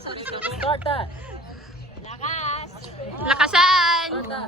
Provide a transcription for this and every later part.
Start na. Lakas! Lakasan! Start na.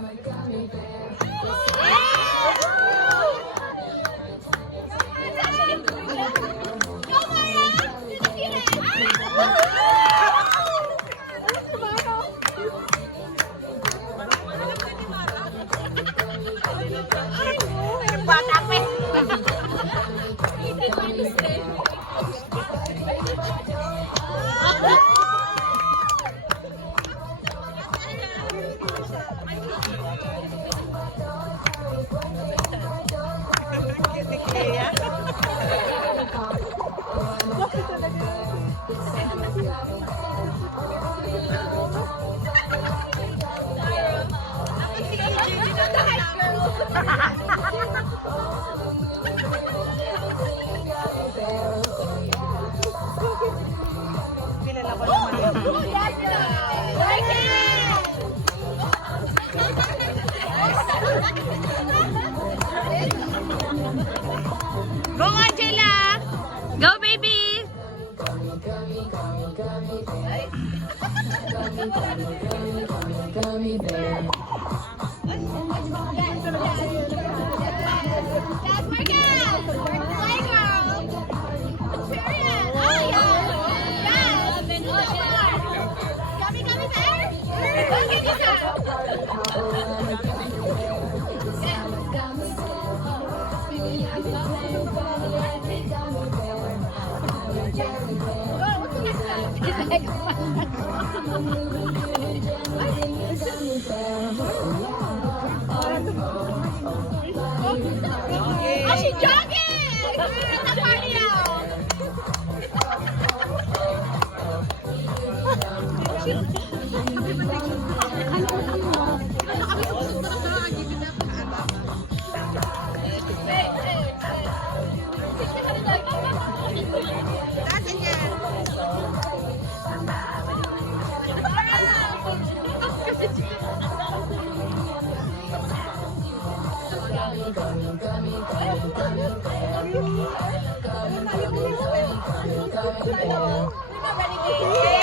Go, Angela! Go, baby! That's Marcus! Play girl! Period! Oh, yeah! Yes! Gummy, gummy bear? Look at yourself! Oh, she's jogging! At the party out! Ready,